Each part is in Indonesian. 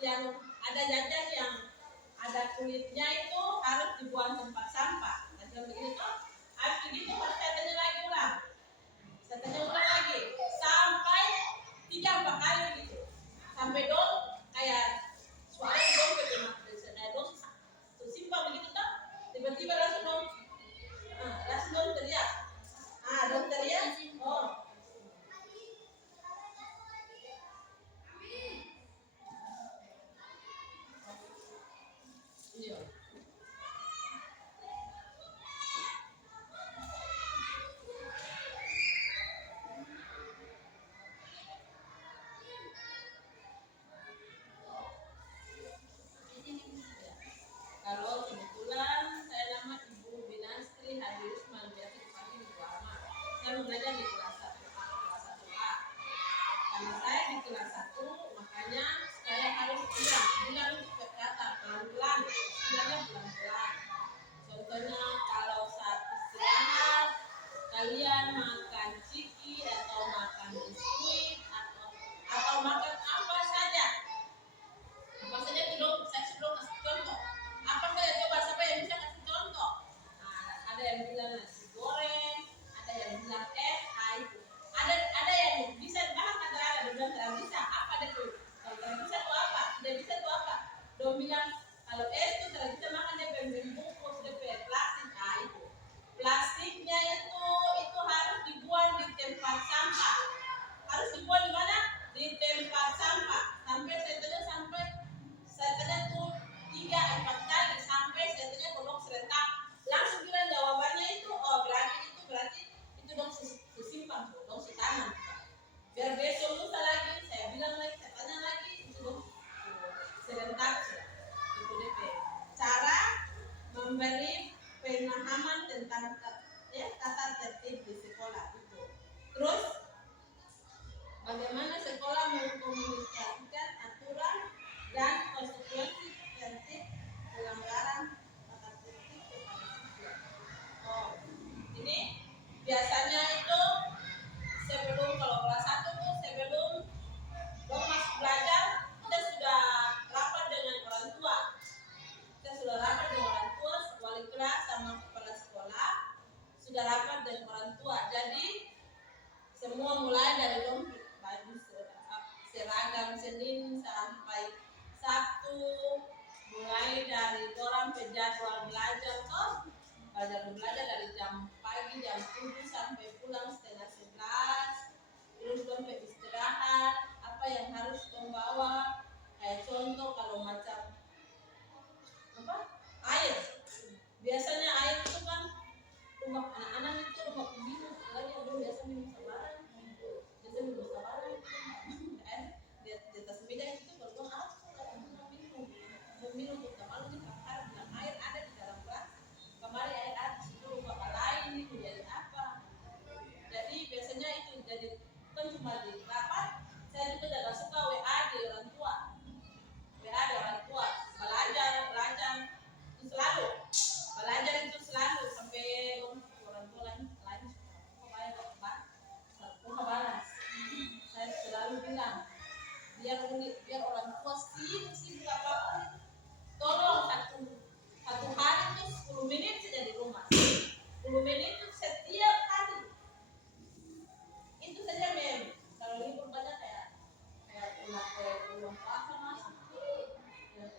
yang ada jajan yang ada kulitnya itu harus dibuang tempat sampah. Nanti begini toh, habis begitu harus saya tanya lagi ulang. Saya tanya ulang lagi sampai 3-4 kali gitu. Sampai dong kayak suara dong ke dong simpang begitu toh. Tiba-tiba langsung dong teriak. Dong teriak. Oh. Iya. Kalau kebetulan saya nama Ibu Binastri Hadirusman, biasa dipanggil Ibu Ama. Saya mengajar di kelas 1A. Karena saya di kelas 1, makanya saya harus bilang kata pelan-pelan, bilangnya pelan-pelan. Contohnya kalau saat istirahat, kalian makan ciki atau makan biskuit atau makan apa saja itu dong, saya sebelum kasih contoh. Apa saja coba siapa yang bisa kasih contoh? Ada yang bilang nasi goreng, ada yang bilang itu. Ada yang bisa bahkan ada bilang tidak bisa. Apa itu? Kalau tidak bisa itu apa? Tidak bisa itu apa? Dong bilang kalau itu tidak bisa makan dia bungkus, dia plastik. Itu. Plastiknya itu harus dibuang di tempat sampah. Harus dibuang di mana? Di tempat sampah. Saya tanya tuh 3-4 kali sampai saya tanya kodok serentak. Langsung bilang jawabannya itu, berarti itu dong sesimpang, dong setanam. Biar besok lusa lagi, saya bilang lagi, saya tanya lagi, itu dong serentak. Itu DP. Cara memberi pemahaman tentang tata tertib di sekolah itu. Terus bagaimana sekolah mengkomunikasikan aturan dan konsekuensi tertib pelanggaran tata tertib kepada siswa. Ini biasanya itu sebelum kalau kelas 1 tuh sebelum masuk belajar kita sudah rapat dengan orang tua. Wali kelas sama kepala sekolah sudah rapat dengan orang tua. Jadi semua mulai dari dong baju seragam Senin sampai Sabtu, mulai dari orang penjadwal belajar belajar dari jam pagi jam 7 sampai pulang setengah 11. Terus dong istirahat, apa yang harus dong bawa, kayak contoh kalau macam air. Biasanya air itu kan rumah anak-anak itu rumah minum, lagi ada biasa minum sabaran. Di atas meja itu kalau minum kemarin di kamar bilang air ada di dalam kelas. Kemarin air ada di situ bapak lain itu jadi apa? Jadi biasanya itu jadi kan cuma di rapat. Saya juga tidak suka WA di orang tua. Belajar itu selalu. Belajar itu selalu sampai orang tua lain kok balas. Saya selalu bilang biar orang tua sibuk apapun, tolong satu hari itu 10 menit saja di rumah. 10 menit itu setiap hari. Itu saja kalau libur banyak kayak ulang puasa masuk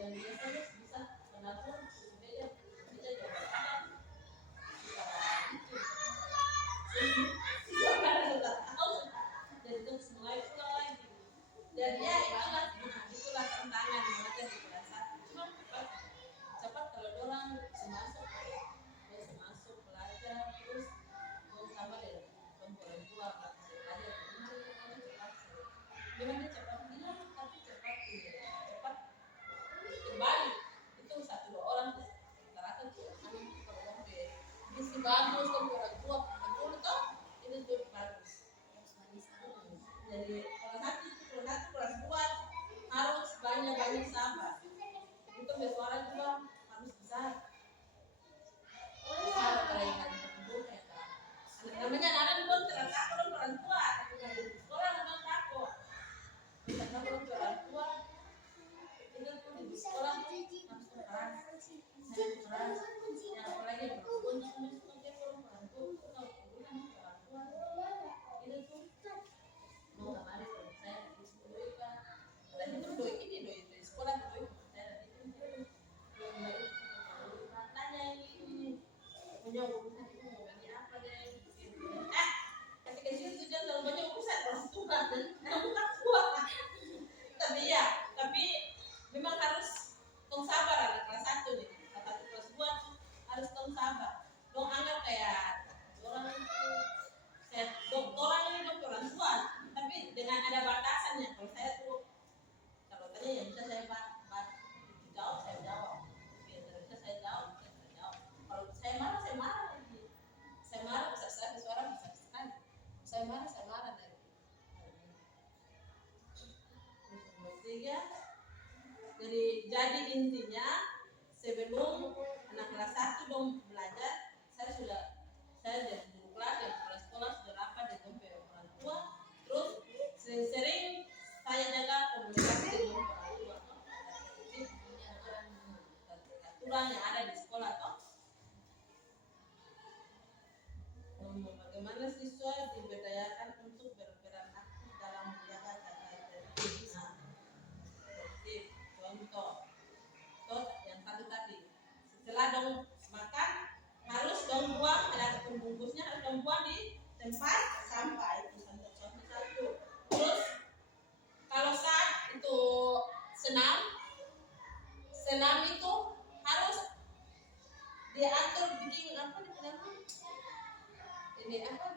yang biasanya bisa mengatur supaya bisa jaga jadi terus mulai pulang lagi. Dan itulah tantangan mengajar di kelas 1. Cuma cepat kalau orang semasuk belajar terus tapi ya, tapi memang harus tong sabar ada kelas 1 nih, kelas 2 tuh harus tong sabar. Dong anggap kayak orang itu saya orang ini dong orang tua, tapi dengan ada batasannya. Kalau saya tuh kalau tanya yang bisa saya jawab saya jawab, yang tidak bisa saya jawab saya jawab. Kalau saya marah lagi, saya marah besar sekali, suara besar sekali. Saya marah lagi. Tiga. Jadi intinya sebelum anak kelas 1 dong belajar, saya jadi guru kelas dan kepala sekolah sudah rapat dengan orang tua. Terus sering-sering saya jaga komunikasi dengan orang tua. Aturan yang ada di sekolah toh. Bagaimana siswa diberdayakan untuk berperan aktif dalam menjaga tata tertib. Contoh yang satu tadi, setelah dong makan harus dong buang, ada pembungkusnya harus dong buang di tempat sampah. Itu contoh satu. Terus kalau saat itu senam itu harus diatur bikin apa ini apa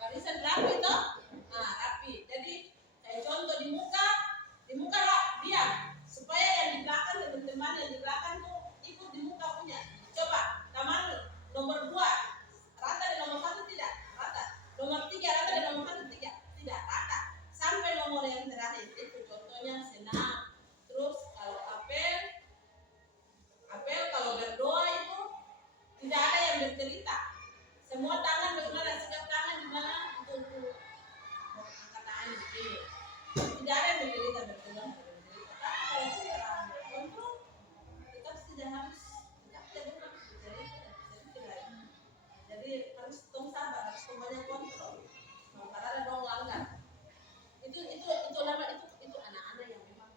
barisan rapi toh. Nah, rapi. Jadi kayak contoh di muka lah diam supaya yang di belakang teman-teman yang di belakang tuh ikut di muka punya. Coba teman nomor 2 rata di nomor 1 tidak rata, nomor 3 rata di nomor 1 tidak rata, sampai nomor yang terakhir. Itu contohnya senam. Terus kalau apel kalau berdoa itu tidak ada yang bercerita, semua tangan bagaimana, sikap tangan gimana untuk angkat tangan ini. Tidak ada yang bercerita. Tapi kalau sudah kontrol, tetap tidak harus bercerita. Jadi harus tong sabar, harus banyak kontrol. Karena ada dong langgar. Itu nama itu anak-anak yang memang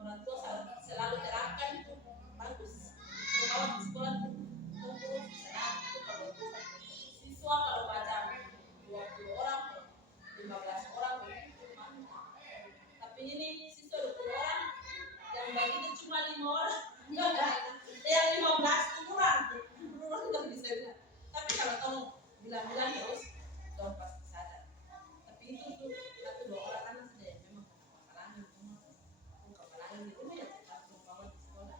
orang tua selalu terapkan itu bagus. Kalau di sekolah itu senang itu kalau siswa kalau baca 20 orang 15 orang begitu mantap. Tapi ini siswa 20 orang yang begitu cuma 5 orang yang 15 kurang nggak bisa bilang. Tapi kalau kamu bilang terus kamu pasti sadar. Tapi itu tuh 1-2 orang kan sudah memang kepalanya di rumah ya tetap bawa di sekolah.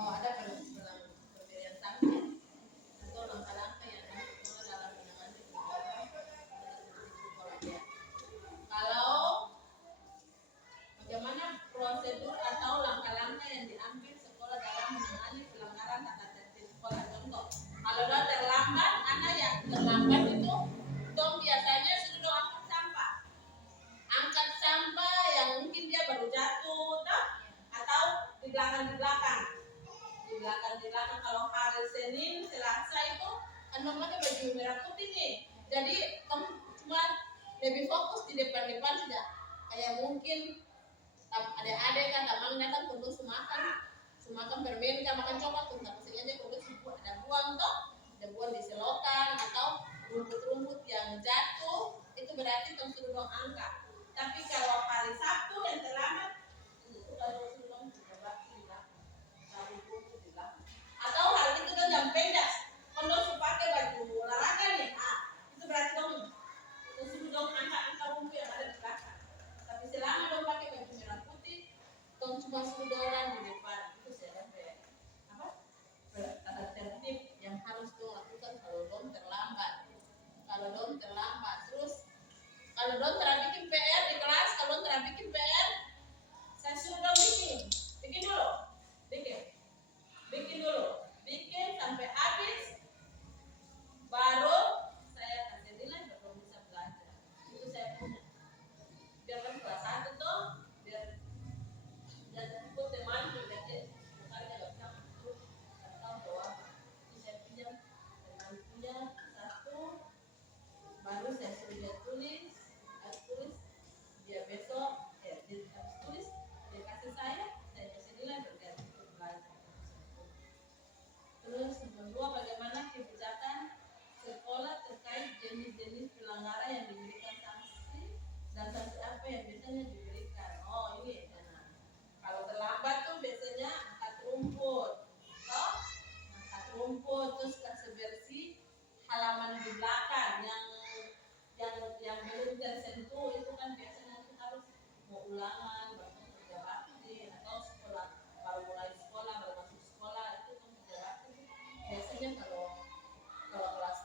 Oh, ada pemberian sanksi atau langkah-langkah yang dilakukan dalam menangani sekolah. Kalau bagaimana prosedur atau langkah-langkah yang diambil sekolah dalam menangani pelanggaran tata tertib sekolah. Contoh, kalau udah terlambat, anak yang terlambat itu dong biasanya suruh angkat sampah yang mungkin dia baru jatuh atau di belakang kalau hari Senin Selasa itu kan pakai baju merah putih nih, jadi kamu cuma lebih fokus di depan saja. Kayak mungkin adik-adik kan tamang datang perlu semakan permen kan makan coklat tuh, tapi sengaja perlu ada buang di selokan atau rumput-rumput yang jatuh, itu berarti kamu suruh dong angkat. Tapi kalau hari Sabtu yang terlambat itu kalau suruh dong atau hal itu kan jam pendas kalau pakai baju olahraga nih, itu berarti dong suruh dong angkat rumput yang ada di belakang. Tapi selama dong pakai baju merah putih, dong cuma suruh orang di depan. Itu saya tata tertib yang harus dong lakukan kalau dong terlambat. Terus kalau dong bikin PR di kelas, kalau dong bikin PR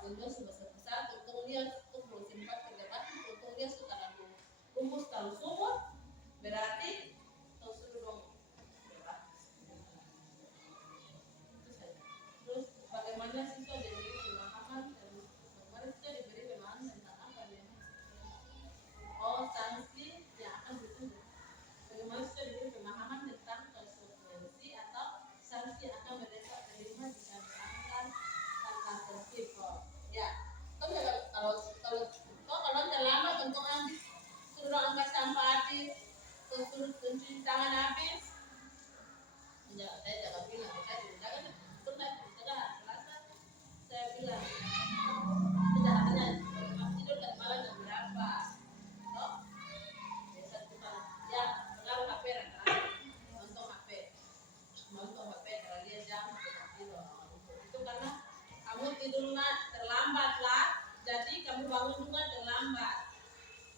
Windows sebesar-besar, untung dia tuh belum sempat kerja bakti, untung dia sudah lalu rumus kalau sumut, berarti tahu suruh dong bebas. Itu saja. Terus bagaimana siswa diberi pemahaman dan kemarin kita diberi pemahaman tentang apa ya? Oh, sanksi yang akan ditunggu. Bagaimana siswa diberi pemahaman tentang konsekuensi atau sanksi yang akan mereka terima jika melanggar tata tertib. Ya, kalau terlambat untuk ambil suruh angkat sampah habis, suruh cuci tangan habis, ya saya jangan bilang, saya tidak kan pernah sudah rasa saya bilang tidak hanya tidur dan malam jam berapa, toh biasa kita ya pengaruh HP nonton HP kalau dia jam tidur itu karena kamu tidurnya terlambat lah, jadi kamu bangun juga terlambat.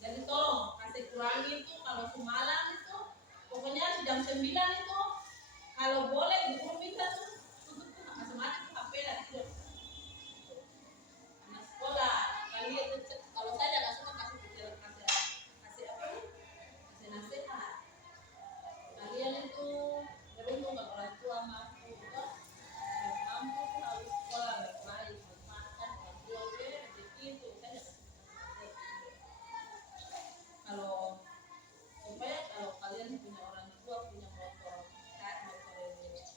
Jadi tolong kasih kurangi itu kalau semalam itu pokoknya jam 9 itu kalau boleh guru minta tuh tutup tuh macam-macam tuh HP dan tidur. Anak sekolah kalian itu kalau saya nggak suka kasih pikiran kasih apa nih kasih nasihat. Kalian itu beruntung kalau orang tua mampu juga mampu harus sekolah baik-baik makan orang tua begitu saya kalau supaya kalau kalian punya orang tua punya motor kan motor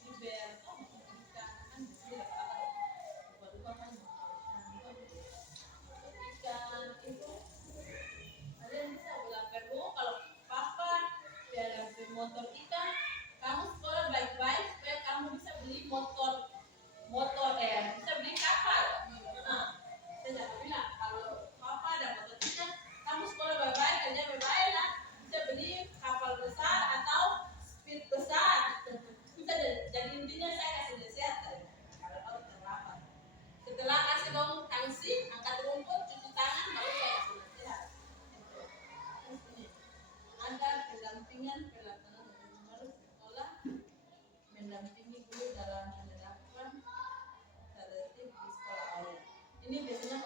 Uber atau motor ikan kan di sini rata-rata lupa kan motor ikan itu kalian bisa bilang perlu kalau papa biar motor ikan kamu sekolah baik-baik supaya kamu bisa beli motor bisa beli kapal. Nah, saya jangan bilang kalau papa ada motor ikan kamu sekolah baik-baik kerja baik-baik lah bisa beli kapal besar atau speed besar. Kita jadi intinya saya kasih nasihat kalau terlambat. Setelah kasih dong sanksi, angkat rumput, cuci tangan, baru saya kasih nasihat. Terus ini ada pendampingan pelaksanaan harus sekolah mendampingi guru dalam menerapkan tertib di sekolah. Ini biasanya